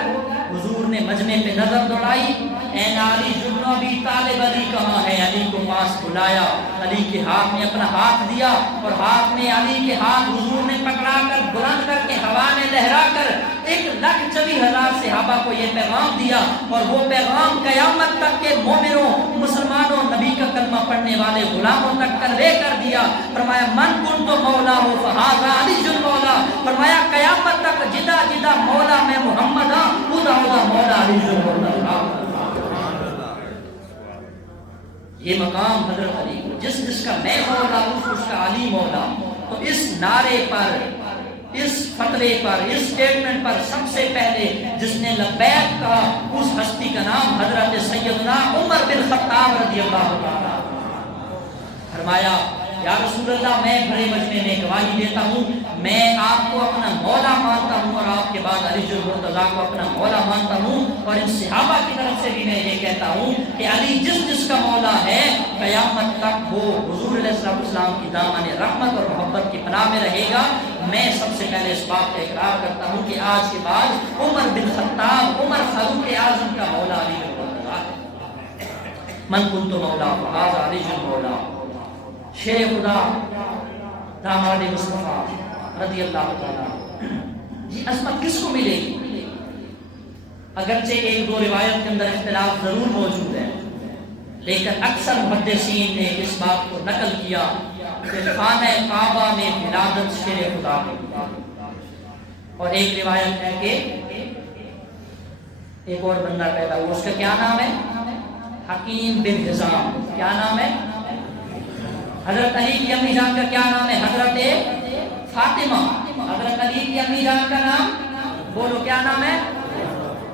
حضور نے مجمع پہ نظر دوڑائی، این علی جبن ابی طالب، علی کہاں ہے؟ علی کو پاس بلایا، علی کے ہاتھ میں اپنا ہاتھ دیا اور ہاتھ میں علی کے ہاتھ حضور نے پکڑا کر بلند کر کے ہوا میں لہرا کر 1,24,000 صحابہ کو یہ پیغام دیا، اور وہ پیغام قیامت تک کے مومنوں، مسلمانوں، نبی کا کلمہ پڑھنے والے غلاموں تک کنوے کر دیا۔ فرمایا من کنت مولا ہو فہذا علی المولا، فرمایا قیامت تک جدا جدا مولا میں محمد ہاں، ادا ادا مولا علی المولا۔ یہ مقام حضرت علی کو، جس کا میں مولا ہوں اس کا علی مولا۔ تو اس نعرے پر، اس فتوے پر، اس سٹیٹمنٹ پر سب سے پہلے جس نے لبیک کہا اس ہستی کا نام حضرت سیدنا عمر بن خطاب رضی اللہ تعالیٰ۔ فرمایا یا رسول اللہ میں بڑے مجمع میں گواہی دیتا ہوں، میں آپ کو اپنا مولا مانتا ہوں اور آپ کے بعد علی المرتضیٰ کو اپنا مولا مانتا ہوں، اور ان صحابہ کی طرف سے بھی میں یہ کہتا ہوں کہ علی جس کا مولا ہے قیامت تک وہ حضور علیہ السلام کی دامن رحمت اور محبت کی پناہ میں رہے گا۔ میں سب سے پہلے اس بات کا اقرار کرتا ہوں کہ آج کے بعد عمر بن خطاب، عمر فاروق اعظم کا مولا علی المرتضیٰ ہے۔ من کنت مولا فہذا علی المولا۔ شیر خدا داماد مصطفیٰ رضی اللہ تعالیٰ، یہ عظمت کس کو ملے گی؟ اگرچہ ایک دو روایت کے اندر اختلاف ضرور موجود ہے، لیکن اکثر محدثین نے اس بات کو نقل کیا کہ خانہ کعبہ میں ولادت شیر خدا کی، اور ایک روایت ہے کہ ایک اور بندہ پیدا ہوا، اس کا کیا نام ہے؟ حکیم بن حزام۔ کیا نام ہے؟ حضرت علی کی امی جان کا کیا نام ہے؟ حضرت فاطمہ۔ حضرت علی کی امی جان کا نام بولو کیا نام ہے؟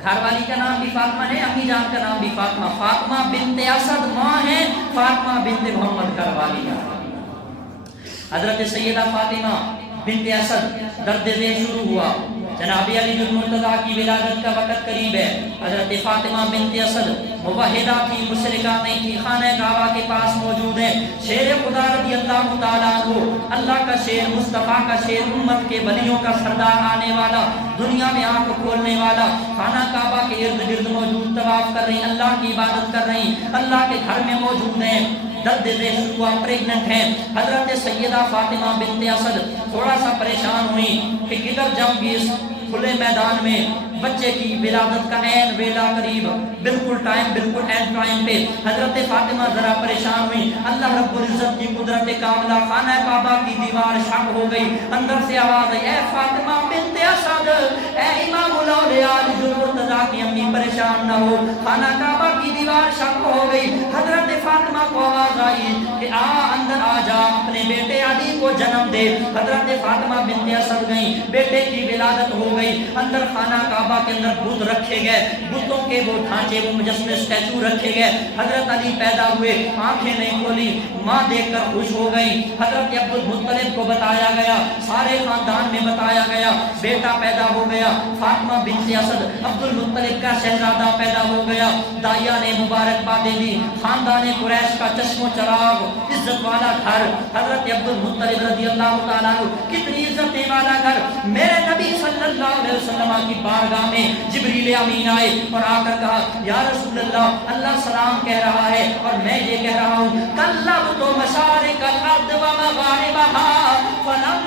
گھر والی کا نام بھی فاطمہ ہے، امی جان کا نام بھی فاطمہ۔ فاطمہ بنت اسد ماں ہے، فاطمہ بنت محمد گھر والی ہے۔ حضرت سیدہ فاطمہ بنت اسد درد دل شروع ہوا، جناب علی المرتضیٰ کی ولادت کا وقت قریب ہے۔ حضرت فاطمہ بنت اسد موحدہ تھی، مشرکہ نہیں تھی، خانہ کعبہ کے پاس موجود ہے۔ شیر خدا رضی اللہ تعالیٰ عنہ، اللہ کا شیر، مصطفیٰ کا شیر، امت کے ولیوں کا سردار، آنے والا، دنیا میں آنکھ کھولنے والا، خانہ کعبہ کے ارد گرد موجود، طواف کر رہی، اللہ کی عبادت کر رہی، اللہ کے گھر میں موجود ہیں، درد دل ہوا، پریگننٹ ہیں۔ حضرت سیدہ فاطمہ بنت اسد تھوڑا سا پریشان ہوئی کہ کدھر جاؤں گی اس کھلے میدان میں، بچے کی ولادت کا عین ویلا قریب، بالکل ٹائم، بالکل عین ٹائم پہ۔ حضرت فاطمہ ذرا پریشان ہوئی، اللہ رب العزت کی قدرت کاملہ، خانہ کعبہ کی دیوار شق ہو گئی، اندر سے آواز آئی، اے فاطمہ بنت اسد، اے امام الاولیاء علی المرتضیٰ کی امی پریشان نہ ہو، خانہ کعبہ کی دیوار شق ہو گئی۔ حضرت فاطمہ کو آواز آئی کہ اندر آ جا، اپنے بیٹے علی کو جنم دے۔ حضرت فاطمہ بنت اسد گئیں، بیٹے کی ولادت ہو گئی، اندر خانہ کعبہ کے اندر بت رکھے گئے، بتوں کے وہ ڈھانچے، وہ مجسمے، اسٹیچو رکھے گئے۔ حضرت علی پیدا ہوئے، آنکھیں نہیں کھولی، ماں دیکھ کر خوش ہو گئی۔ حضرت عبد المطلب کو بتایا گیا، سارے خاندان میں بتایا گیا، بیٹا پیدا ہو گیا، فاطمہ بنت اسد عبد المطلب کا شہزادہ پیدا ہو گیا۔ داعیہ نے مبارکبادیں دی، خاندان قریش کا چشم و چراغ، عزت والا گھر، حضرت عبد المطلب رضی اللہ تعالیٰ عنہ، کتنی عزت والا گھر۔ میرے نبی صلی اللہ علیہ وسلم کی بارگاہ میں جبریل امین آئے اور آ کر کہا، یا رسول اللہ، اللہ سلام کہہ رہا ہے اور میں یہ کہہ رہا ہوں، کلبت مشارق الارض و مغاربها فلم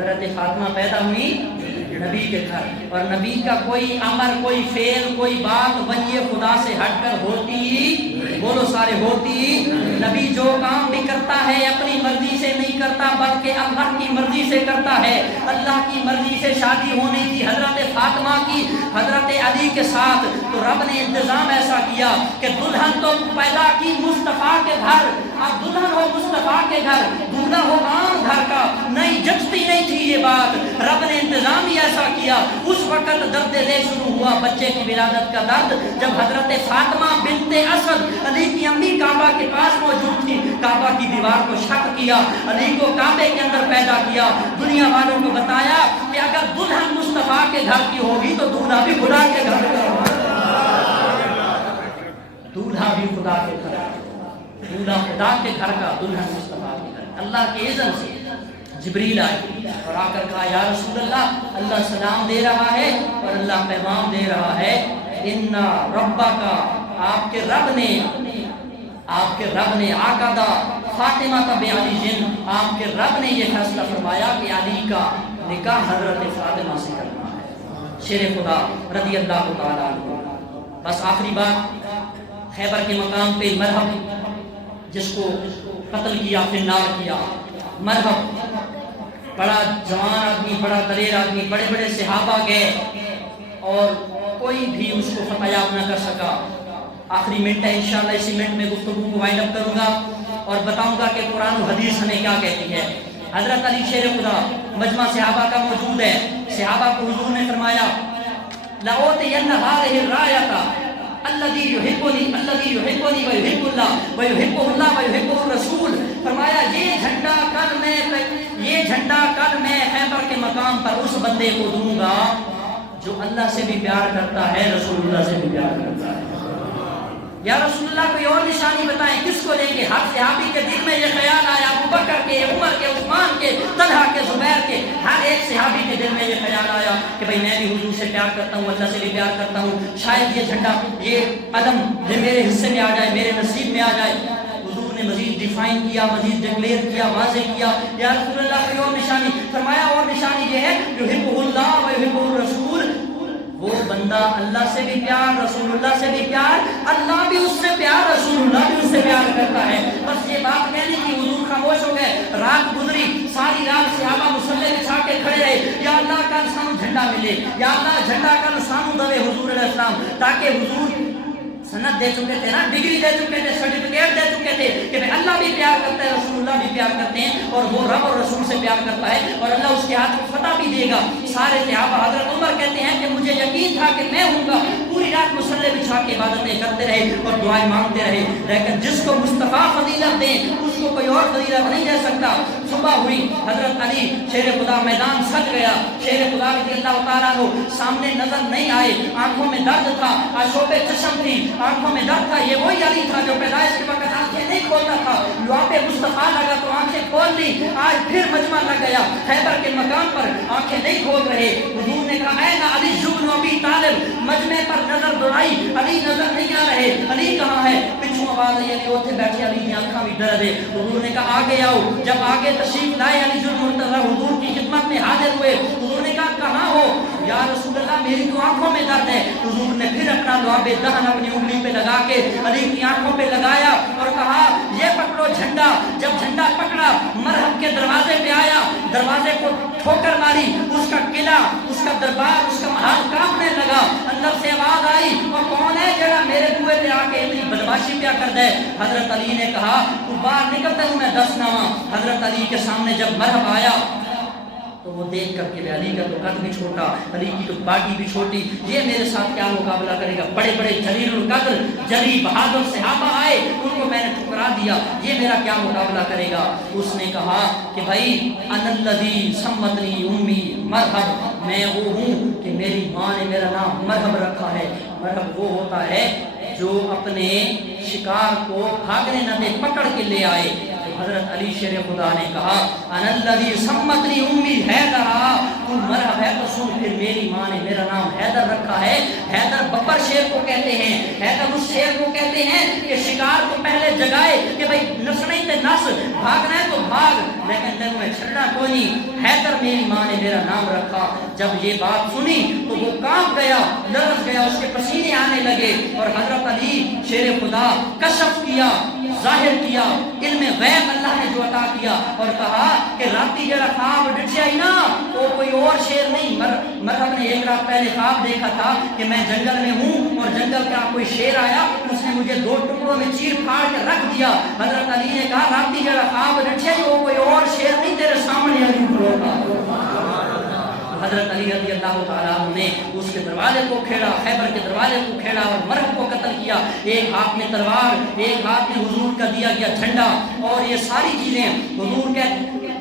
حضرت فاطمہ پیدا ہوئی نبی کے گھر، اور نبی کا کوئی امر، کوئی فعل، کوئی بات وحی خدا سے ہٹ کر ہوتی، بولو سارے ہوتی۔ نبی جو کام بھی کرتا ہے اپنی مرضی سے نہیں کرتا بلکہ اللہ کی مرضی سے کرتا ہے۔ اللہ کی مرضی سے شادی ہونی تھی حضرت فاطمہ کی حضرت علی کے ساتھ، تو رب نے انتظام ایسا کیا کہ دلہن تو پیدا کی مصطفیٰ کے گھر، اب دلہن ہو مصطفیٰ کے گھر، دولہا ہو عام گھر کا، نہیں جچتی نہیں تھی یہ بات۔ رب نے انتظام ہی ایسا کیا، اس وقت درد دل شروع ہوا بچے کی ولادت کا درد، جب حضرت فاطمہ بنت اسد علی کی امی کعبہ کے پاس موجود تھی، کعبہ کی دیوار کو شق کیا، علی کو کعبے کے اندر پیدا کیا، دنیا والوں کو بتایا کہ اگر دلہن مصطفیٰ کے گھر کی ہوگی تو دولہا بھی خدا کے گھر کا ہوگا، دولہا بھی خدا کے گھر کا، دولہا خدا کے گھر کا، دلہن مصطفیٰ کے گھر۔ اللہ کے اذن سے جبریل آئے اور آ کر کہا یا رسول اللہ، اللہ سلام دے رہا ہے اور اللہ پیغام دے رہا ہے، ان ربا کا، آپ کے رب نے عقدہ فاطمہ تب علی جن، آپ کے رب نے یہ فیصلہ فرمایا کہ علی کا نکاح حضرت فاطمہ سے کرنا ہے۔ شیر خدا رضی اللہ تعالیٰ عنہ۔ بس آخری بات، خیبر کے مقام پہ مرہب جس کو قتل کیا پھر نار کیا، مرہب بڑا جوان آدمی، بڑا دلیر آدمی، بڑے بڑے صحابہ گئے اور کوئی بھی اس کو فتح نہ کر سکا۔ آخری منٹ ہے، انشاءاللہ اسی منٹ میں گفتگو کو وائنڈ اپ کروں گا اور بتاؤں گا کہ قرآن و حدیث ہمیں کیا کہتی ہے۔ حضرت علی شیر خدا مجمع صحابہ کا موجود ہے، صحابہ کو حضور نے فرمایا لَأُوتِيَنَّ هَٰذِهِ الرَّایَةَ الَّذِي يُحِبُّنِي وَيُحِبُّ اللَّهُ وَيُحِبُّهُ اللَّهُ وَيُحِبُّهُ الرَّسُولُ۔ فرمایا یہ جھنڈا کل میں خیبر کے مقام پر اس بندے کو دوں گا جو اللہ سے بھی پیار کرتا ہے، رسول اللہ سے بھی پیار کرتا ہے۔ یا رسول اللہ کوئی اور نشانی بتائیں، کس کو لیں گے؟ ہر صحابی کے دل میں یہ خیال آیا، ابو بکر کے، عمر کے، عثمان کے، طلحہ کے، زبیر کے، ہر ایک صحابی کے دل میں یہ خیال آیا کہ بھئی میں بھی حضور سے پیار کرتا ہوں، اللہ سے بھی پیار کرتا ہوں، شاید یہ جھنڈا، یہ عدم میرے حصے میں آ جائے، میرے نصیب میں آ جائے۔ حضور نے مزید ڈیفائن کیا، مزید ڈکلیئر کیا، واضح کیا، یا رسول اللہ کوئی اور نشانی؟ فرمایا اور نشانی یہ ہے یحبہ اللہ و یحبہ الرسول، وہ بندہ اللہ سے بھی پیار، رسول اللہ سے بھی پیار، اللہ بھی اس سے پیار، رسول اللہ بھی اس سے پیار کرتا ہے۔ بس یہ بات کہنے کی، حضور خاموش ہو گئے، رات گزری، ساری رات صحابہ مصلے بچھا کے کھڑے رہے، یا اللہ کل سانو جھنڈا ملے، یا اللہ جھنڈا کل سانو دوے حضور علیہ السلام، تاکہ حضور سند دے چکے تھے نا، ڈگری دے چکے تھے، سرٹیفکیٹ دے چکے تھے کہ اللہ بھی پیار کرتا ہے، رسول اللہ بھی پیار کرتے ہیں، اور وہ رب اور رسول سے پیار کرتا ہے، اور اللہ اس کے ہاتھ کو فتح بھی دے گا۔ سارے صحابہ، حضرت عمر کہتے ہیں کہ مجھے یقین تھا کہ میں ہوں گا، پوری رات مصلے بچھا کے عبادتیں کرتے رہے اور دعائیں مانگتے رہے، لیکن جس کو مصطفیٰ فضیلت دیں اس کو کوئی اور فضیلت نہیں دے سکتا۔ صبح ہوئی، حضرت علی شیر خدا میدان سج گیا، شیر خدا رضی اللہ تعالیٰ عنہ سامنے نظر نہیں آئے، آنکھوں میں درد تھا، آشوب چشم تھی، آنکھوں میں درد تھا۔ یہ وہی علی تھا جو پیدائش کے وقت آنکھیں نہیں کھولتا تھا، لوہے مصطفیٰ لگا تو آنکھیں کھول لی، آج پھر مجمع لگ گیا، خیبر کے مقام پر آنکھیں نہیں کھول رہے۔ حضور نے کہا اے نا علی بن ابی طالب، مجمع پر نظر دوڑائی، علی نظر نہیں آ رہے، علی کہاں ہے؟ پچھوں آواز آئی کہ اوتھے بیٹھے علی کی آنکھاں بھی ڈر دے۔ حضور نے کہا آگے آؤ، جب آگے تشریف لائے علی جل مرتضی حضور کی خدمت میں حاضر ہوئے، حضور نے کہا کہاں ہو؟ یا رسول اللہ میری تو آنکھوں میں درد ہے۔ حضور نے پھر اپنا لعاب دہن اپنی انگلی پہ لگا کے علی کی آنکھوں پہ لگایا اور کہا یہ پکڑو جھنڈا۔ جب جھنڈا پکڑا، مرحب کے دروازے پہ آیا، دروازے کو ٹھوکر ماری، اس کا قلعہ، اس کا دربار، اس کا محل کانپنے لگا۔ اندر سے آواز آئی اور کون ہے جڑا میرے بوئے تے آ کے اتنی بدماشی پیا کر دے؟ حضرت علی نے کہا تو باہر نکلتے ہوں میں دس نواں۔ حضرت علی کے سامنے جب مرحب آیا تو وہ دیکھ کر کے علی کا تو قد بھی چھوٹا، علی کی تو باڈی بھی چھوٹی، یہ میرے ساتھ کیا مقابلہ کرے گا؟ بڑے بڑے جلیل القدر، جلی بہادر صحابہ آئے، ان کو میں نے ٹھکرا دیا، یہ میرا کیا مقابلہ کرے گا؟ اس نے کہا کہ بھائی انا الذی سمتنی امی مرحب، میں وہ ہوں کہ میری ماں نے میرا نام مرحب رکھا ہے۔ مرحب وہ ہوتا ہے جو اپنے شکار کو بھاگنے نہ دے، پکڑ کے لے آئے۔ حضرت علی شیر خدا نے کہا انا الذی سمتنی امی حیدر، تو مرحب ہے تو سن، پھر میری ماں نے میرا نام حیدر رکھا ہے۔ حیدر ببر شیر کو کہتے ہیں، حیدر اس شیر کو کہتے ہیں کہ شکار کو پہلے جگائے کہ بھئی نسنے تے نس، بھاگنا ہے تو بھاگ، لیکن تینوں میں چھڑنا کوئی نہیں، حیدر میری ماں نے میرا نام رکھا۔ جب یہ بات سنی تو وہ کانپ گیا، لرز گیا، اس کے پسینے آنے لگے، اور حضرت علی شیر خدا کشف کیا، ظاہر کیا علم غیب اللہ نے جو عطا کیا، اور کہا کہ راتی جڑا خواب ڈٹھیا ہی نا تو کوئی اور شیر نہیں، مرحب نے ایک رات پہلے خواب دیکھا تھا کہ میں جنگل میں ہوں اور جنگل کا کوئی شیر آیا، اس نے مجھے 2 ٹکڑوں میں چیر پھاڑ کے رکھ دیا۔ حضرت علی نے کہا راتی جڑا خواب ڈٹھیا ہی وہ کوئی اور شیر نہیں، تیرے سامنے علی کھڑوتا۔ حضرت علی رضی اللہ تعالیٰ عنہ نے اس کے دروازے کو کھیڑا، خیبر کے دروازے کو کھیڑا اور مرحب کو قتل کیا۔ ایک ہاتھ میں تلوار، ایک ہاتھ میں حضور کا دیا گیا جھنڈا، اور یہ ساری چیزیں حضور کے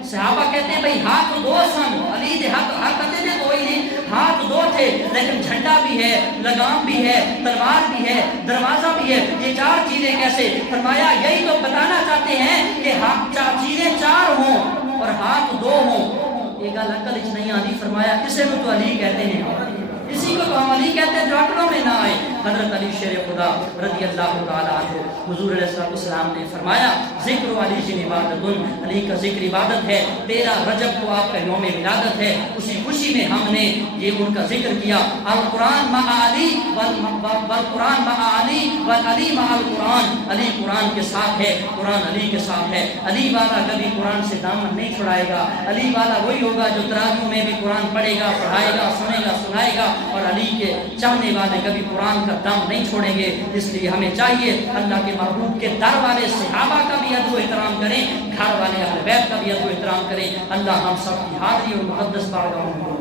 صحابہ کہتے ہیں بھئی ہاتھ 2 سن، علی دے حرکتیں دے کوئی نہیں، ہاتھ 2 تھے، لیکن جھنڈا بھی ہے، لگام بھی ہے، تلوار بھی ہے، دروازہ بھی ہے، یہ 4 چیزیں کیسے؟ فرمایا یہی تو بتانا چاہتے ہیں کہ چیزیں 4 ہوں اور ہاتھ 2 ہوں، یہ گل عقل وچ نہیں آتی۔ فرمایا اسے کو تو علی کہتے ہیں، اسی کو تو ہم علی کہتے ہیں جو عقلوں میں نہ آئے۔ حضرت علی شیر خدا رضی اللہ تعالیٰ عنہ، حضور علیہ السلام نے فرمایا ذکر علی جن عبادت، علی کا ذکر عبادت ہے۔ 13 رجب کو آپ کا یوم ولادت ہے، اسی خوشی میں ہم نے یہ ان کا ذکر کیا۔ القرآن مع علی والقرآن مع علی والعلی مع القرآن، علی قرآن کے ساتھ ہے، قرآن علی کے ساتھ ہے۔ علی والا کبھی قرآن سے دامن نہیں چھڑائے گا، علی والا وہی ہوگا جو تراویحوں میں بھی قرآن پڑھے گا، پڑھائے گا، سنے گا، سنائے گا، اور علی کے چاہنے والے کبھی قرآن کا دم نہیں چھوڑیں گے۔ اس لیے ہمیں چاہیے اللہ کے محبوب کے در والے صحابہ کا بھی ادب و احترام کریں، گھر والے اہل بیت کا بھی ادب و احترام کریں۔ اللہ ہم سب کی حاضری اور مقدس بارگاہوں میں